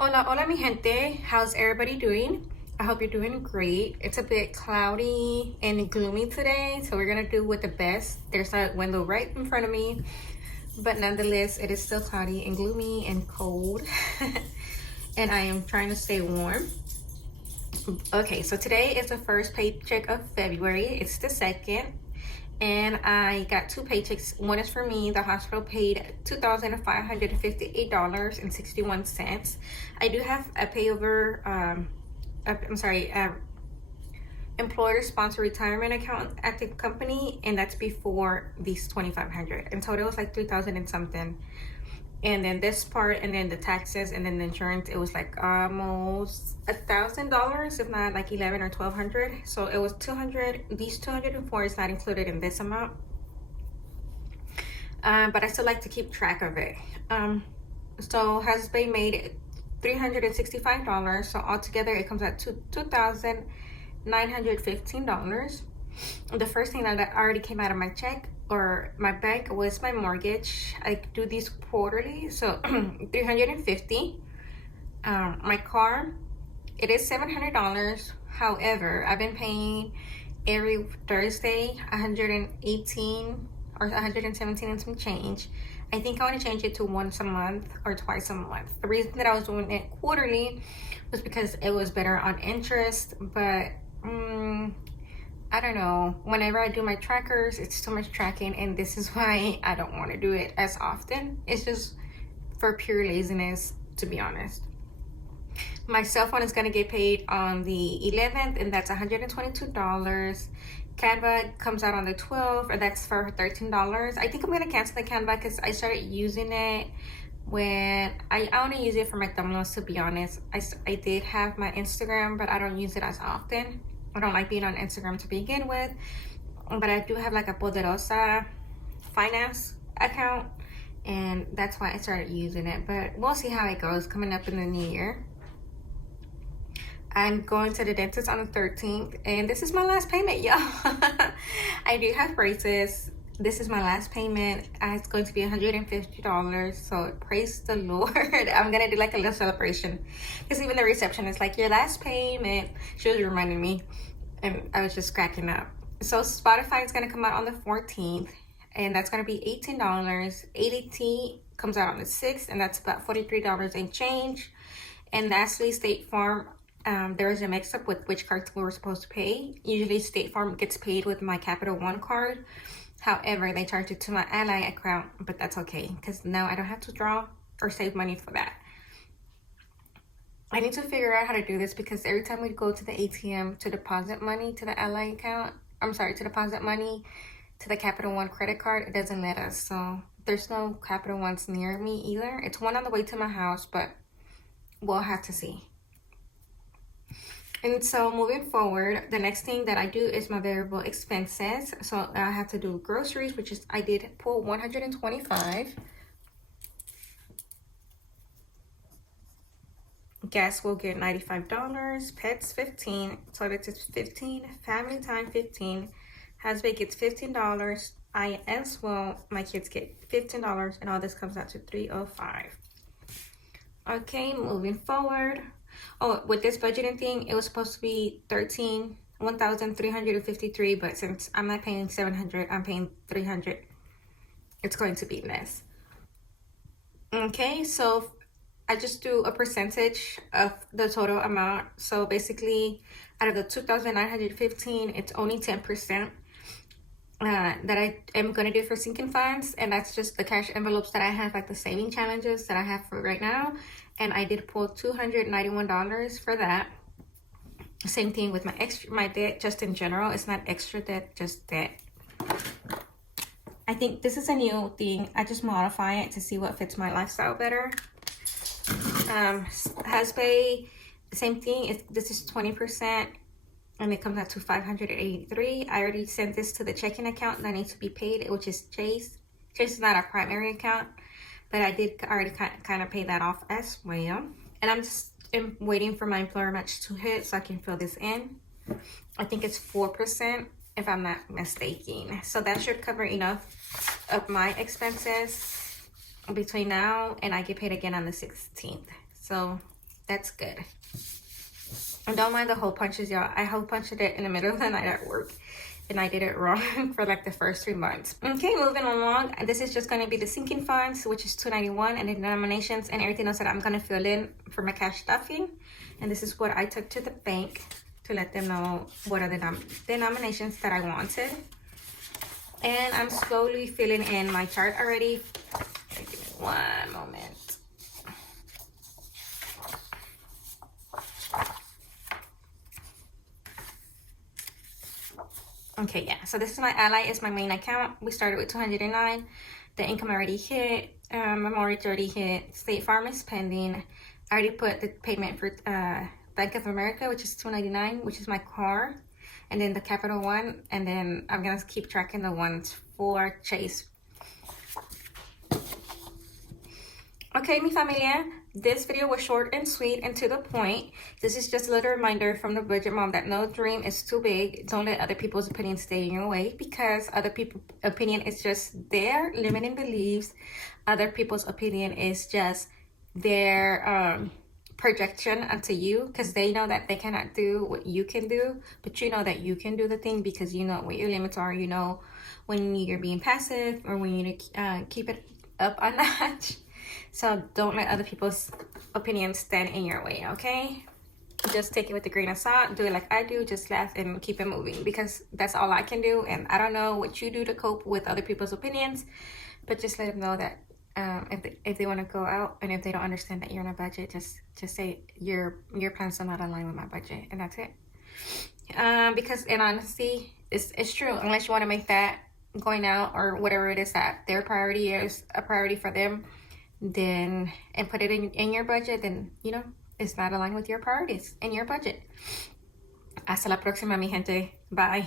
Hola, hola mi gente. How's everybody doing? I hope you're doing great. It's a bit cloudy and gloomy today, so we're gonna do with the best. There's a window right in front of me, but nonetheless, it is still cloudy and gloomy and cold. And I am trying to stay warm. Okay, so today is the first paycheck of February. It's the second. And I got two paychecks. One is for me. The hospital paid $2,558.61. I do have a payover, employer sponsored retirement account at the company, and that's before these 2,500. In total, it was like 3,000 and something. And then this part, and then the taxes, and then the insurance, it was like almost $1,000, if not like 11 or 1,200. So it was 200. These 204 is not included in this amount, but I still like to keep track of it. So husband made $365. So altogether, it comes out to $2,915. The first thing that already came out of my check or my bank was my mortgage. I do these quarterly, so 350. My car, it is $700. However, I've been paying every Thursday 118 or 117 and some change. I think I want to change it to once a month or twice a month. The reason that I was doing it quarterly was because it was better on interest, but I don't know, whenever I do my trackers, it's too much tracking, and this is why I don't want to do it as often. It's just for pure laziness, to be honest. My cell phone is going to get paid on the 11th, and that's $122. Canva comes out on the 12th, or that's for $13. I think I'm going to cancel the Canva because I started using it when I only use it for my thumbnails, to be honest. I did have my Instagram, but I don't use it as often. I don't like being on Instagram to begin with, but I do have like a Poderosa finance account, and that's why I started using it. But we'll see how it goes coming up in the new year. I'm going to the dentist on the 13th, and this is my last payment, y'all. I do have braces. This is my last payment. It's going to be $150, so praise the Lord. I'm gonna do like a little celebration, because even the receptionist like, your last payment. She was reminding me, and I was just cracking up. So Spotify is gonna come out on the 14th, and that's gonna be $18. ADT comes out on the 6th, and that's about $43 and change. And lastly, State Farm. There was a mix-up with which cards we were supposed to pay. Usually State Farm gets paid with my Capital One card. However, they charge it to my Ally account, but that's okay, because now I don't have to draw or save money for that. I need to figure out how to do this, because every time we go to the ATM to deposit money to the Ally account, to deposit money to the Capital One credit card, it doesn't let us. So there's no Capital Ones near me either. It's one on the way to my house, but we'll have to see. And so moving forward, the next thing that I do is my variable expenses. So I have to do groceries, which is, I did pull 125. Gas will get $95. Pets, 15. Toilets is 15. Family time, 15. Husband gets $15. I as well, my kids get $15, and all this comes out to $305. Okay, moving forward. Oh, with this budgeting thing, it was supposed to be 1,353, but since I'm not paying 700, I'm paying 300. It's going to be less. Okay, so I just do a percentage of the total amount. So basically, out of the 2,915, it's only 10% that I am going to do for sinking funds, and that's just the cash envelopes that I have, like the saving challenges that I have for right now. And I did pull $291 for that. Same thing with my debt, just in general. It's not extra debt, just debt. I think this is a new thing. I just modify it to see what fits my lifestyle better. Husband, same thing. This is 20%, and it comes out to $583. I already sent this to the checking account that needs to be paid, which is Chase. Chase is not a primary account, but I did already kind of pay that off as well. And I'm just waiting for my employer match to hit so I can fill this in. I think it's 4%, if I'm not mistaken. So that should cover enough of my expenses between now and I get paid again on the 16th. So That's good. And don't mind the hole punches, y'all. I hole punched it in the middle of the night at work, and I did it wrong for like the first 3 months. Okay, moving along. This is just going to be the sinking funds, which is $291, and the denominations and everything else that I'm going to fill in for my cash stuffing. And this is what I took to the bank to let them know what are the denominations that I wanted. And I'm slowly filling in my chart already. Give me one moment. Okay, yeah, so this is my Ally, it's my main account. We started with 209. The income already hit, my mortgage already hit, State Farm is pending. I already put the payment for Bank of America, which is $299, which is my car, and then the Capital One, and then I'm gonna keep tracking the ones for Chase. Okay, mi familia, this video was short and sweet and to the point. This is just a little reminder from the budget mom that no dream is too big. Don't let other people's opinions stay in your way, because other people's opinion is just their limiting beliefs. Other people's opinion is just their projection onto you, because they know that they cannot do what you can do, but you know that you can do the thing because you know what your limits are. You know when you're being passive or when you need to keep it up a notch. So don't let other people's opinions stand in your way, okay? Just take it with a grain of salt. Do it like I do. Just laugh and keep it moving, because that's all I can do. And I don't know what you do to cope with other people's opinions, but just let them know that if they want to go out and if they don't understand that you're on a budget, just say your plans are not aligned with my budget, and that's it. Because in honesty, it's true. Unless you want to make that going out or whatever it is that their priority is a priority for them, then and put it in your budget, then you know it's not aligned with your priorities and your budget. Hasta la próxima, mi gente. Bye.